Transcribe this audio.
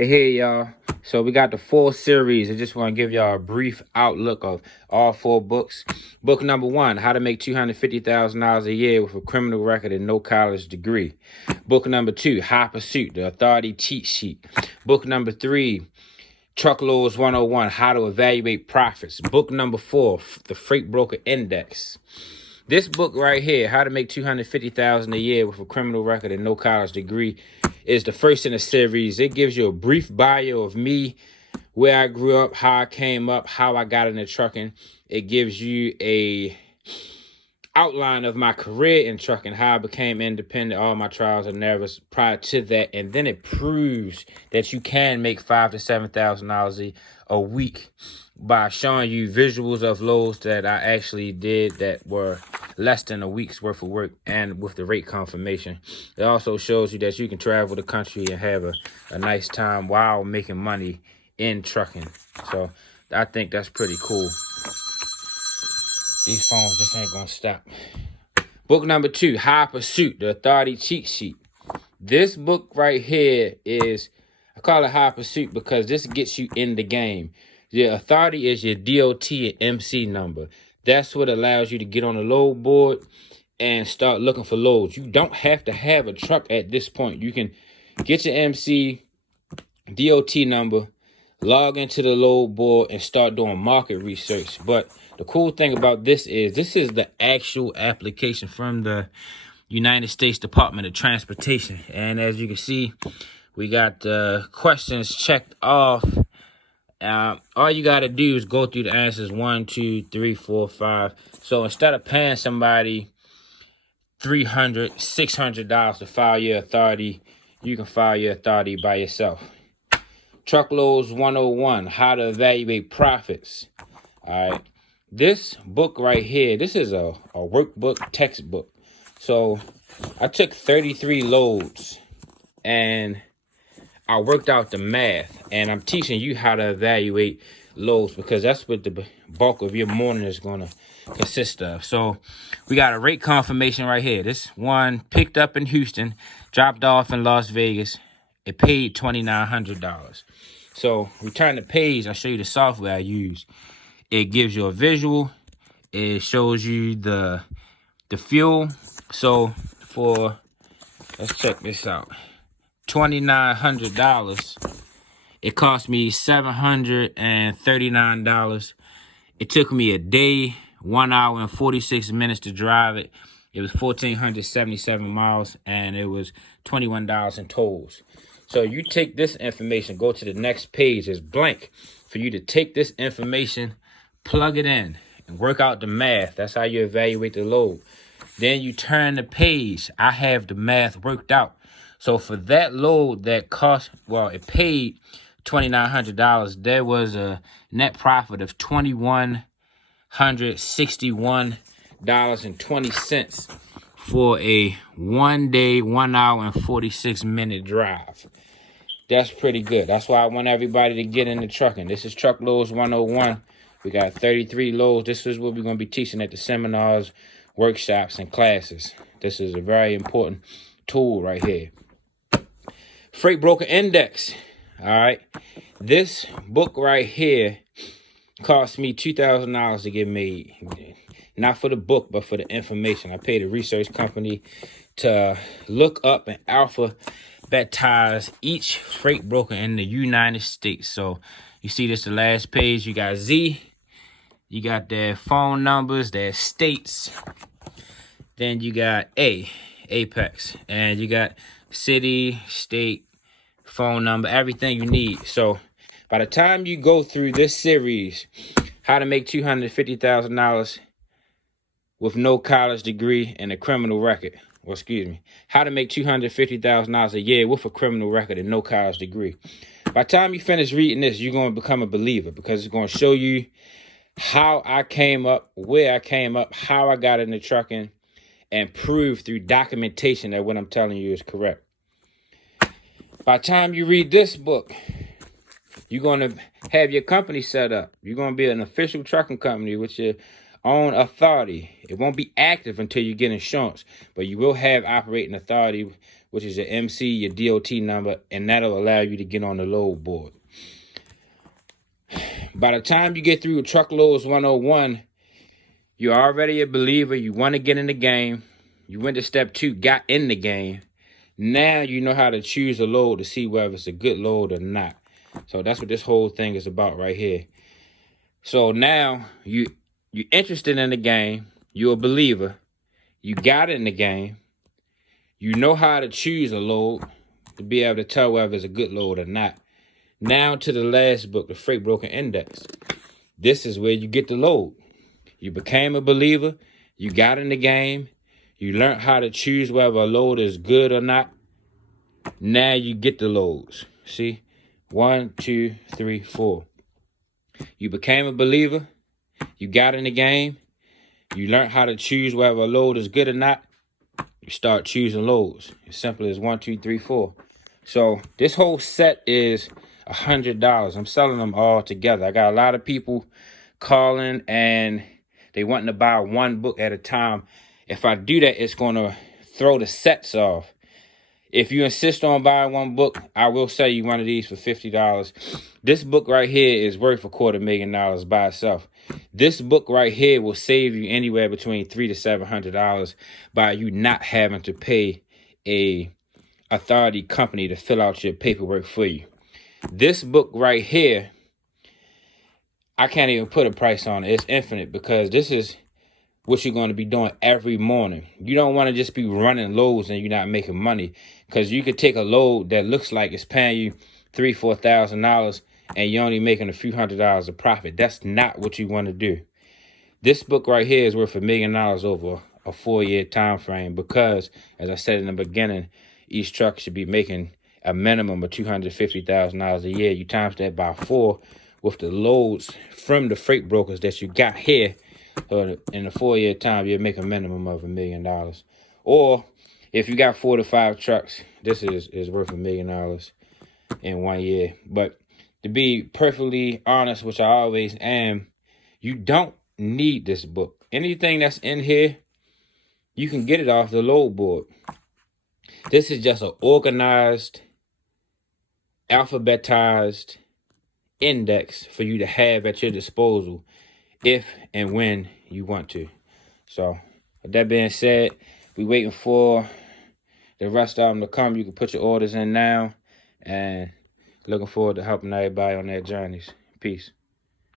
Hey, y'all. So we got the full series. I just want to give y'all a brief outlook of all four books. Book number 1, How to Make $250,000 a Year with a Criminal Record and No College Degree. Book number 2, High Pursuit, The Authority Cheat Sheet. Book number 3, Truckloads 101, How to Evaluate Profits. Book number 4, The Freight Broker Index. This book right here, How to Make $250,000 a Year with a Criminal Record and No College Degree, is the first in a series. It gives you a brief bio of me, where I grew up, how I came up, how I got into trucking. It gives you a outline of my career in trucking, how I became independent, all my trials and errors prior to that, and then it proves that you can make $5,000 to $7,000 a week by showing you visuals of loads that I actually did that were less than a week's worth of work, and with the rate confirmation. It also shows you that you can travel the country and have a nice time while making money in trucking. So I think that's pretty cool. These phones just ain't gonna stop. Book number 2, High Pursuit, The Authority Cheat Sheet. This book right here is, I call it High Pursuit because this gets you in the game. Your authority is your DOT and MC number. That's what allows you to get on the load board and start looking for loads. You don't have to have a truck at this point. You can get your MC, DOT number, log into the load board, and start doing market research. But the cool thing about this is the actual application from the United States Department of Transportation. And as you can see, we got the questions checked off. All you got to do is go through the answers 1, 2, 3, 4, 5. So instead of paying somebody $300, $600 to file your authority, you can file your authority by yourself. Truckloads 101, How to Evaluate Profits. All right. This book right here, this is a workbook textbook. So I took 33 loads and I worked out the math, and I'm teaching you how to evaluate loads because that's what the bulk of your morning is going to consist of. So we got a rate confirmation right here. This one picked up in Houston, dropped off in Las Vegas. It paid $2,900. So return the page. I'll show you the software I use. It gives you a visual. It shows you the fuel. So let's check this out. $2,900. It cost me $739. It took me a day, 1 hour and 46 minutes to drive it. It was 1,477 miles, and it was $21 in tolls. So you take this information, go to the next page. It's blank for you to take this information, plug it in, and work out the math. That's how you evaluate the load. Then you turn the page. I have the math worked out. So for that load that cost, it paid $2,900. There was a net profit of $2,161.20 for a 1 day, 1 hour and 46 minute drive. That's pretty good. That's why I want everybody to get into trucking. This is Truckloads 101. We got 33 loads. This is what we're going to be teaching at the seminars, workshops, and classes. This is a very important tool right here. Freight Broker Index. All right. This book right here cost me $2,000 to get made. Not for the book, but for the information. I paid a research company to look up and alphabetize each freight broker in the United States. So you see this, the last page. You got Z. You got their phone numbers, their states. Then you got Apex. And you got city, state, phone number, everything you need. So by the time you go through this series, How to Make $250,000 with No College Degree and a Criminal Record, How to Make $250,000 a year with a criminal record and no college degree. By the time you finish reading this, you're going to become a believer because it's going to show you how I came up, where I came up, how I got into trucking, and prove through documentation that what I'm telling you is correct. By the time you read this book, you're going to have your company set up. You're going to be an official trucking company with your own authority. It won't be active until you get insurance, but you will have operating authority which is your MC, your DOT number, and that'll allow you to get on the load board. By the time you get through Truckloads 101, you're already a believer. You want to get in the game. You went to step 2, got in the game. Now you know how to choose a load to see whether it's a good load or not. So that's what this whole thing is about right here. So now you're interested in the game. You're a believer. You got in the game. You know how to choose a load to be able to tell whether it's a good load or not. Now to the last book, the Freight Broker Index. This is where you get the load. You became a believer. You got in the game. You learned how to choose whether a load is good or not. Now you get the loads. See? 1, 2, 3, 4. You became a believer. You got in the game. You learned how to choose whether a load is good or not. You start choosing loads. As simple as 1, 2, 3, 4. So this whole set is $100. I'm selling them all together. I got a lot of people calling and they wanting to buy one book at a time. If I do that, it's going to throw the sets off. If you insist on buying one book, I will sell you one of these for $50. This book right here is worth $250,000 by itself. This book right here will save you anywhere between $300 to $700 by you not having to pay a authority company to fill out your paperwork for you. This book right here, I can't even put a price on it. It's infinite because this is what you're going to be doing every morning. You don't want to just be running loads and you're not making money, because you could take a load that looks like it's paying you $3,000 to $4,000 and you're only making a few $100s of profit. That's not what you want to do. This book right here is worth $1 million over a 4-year time frame because, as I said in the beginning, each truck should be making a minimum of $250,000 a year. You times that by 4 with the loads from the freight brokers that you got here. So in a 4-year time, you'll make a minimum of $1 million. Or if you got 4 to 5 trucks, this is worth $1 million in 1 year. But to be perfectly honest, which I always am, you don't need this book. Anything that's in here, you can get it off the load board. This is just an organized, alphabetized index for you to have at your disposal if and when you want to. So with that being said, we waiting for the rest of them to come. You can put your orders in now, and looking forward to helping everybody on their journeys. Peace.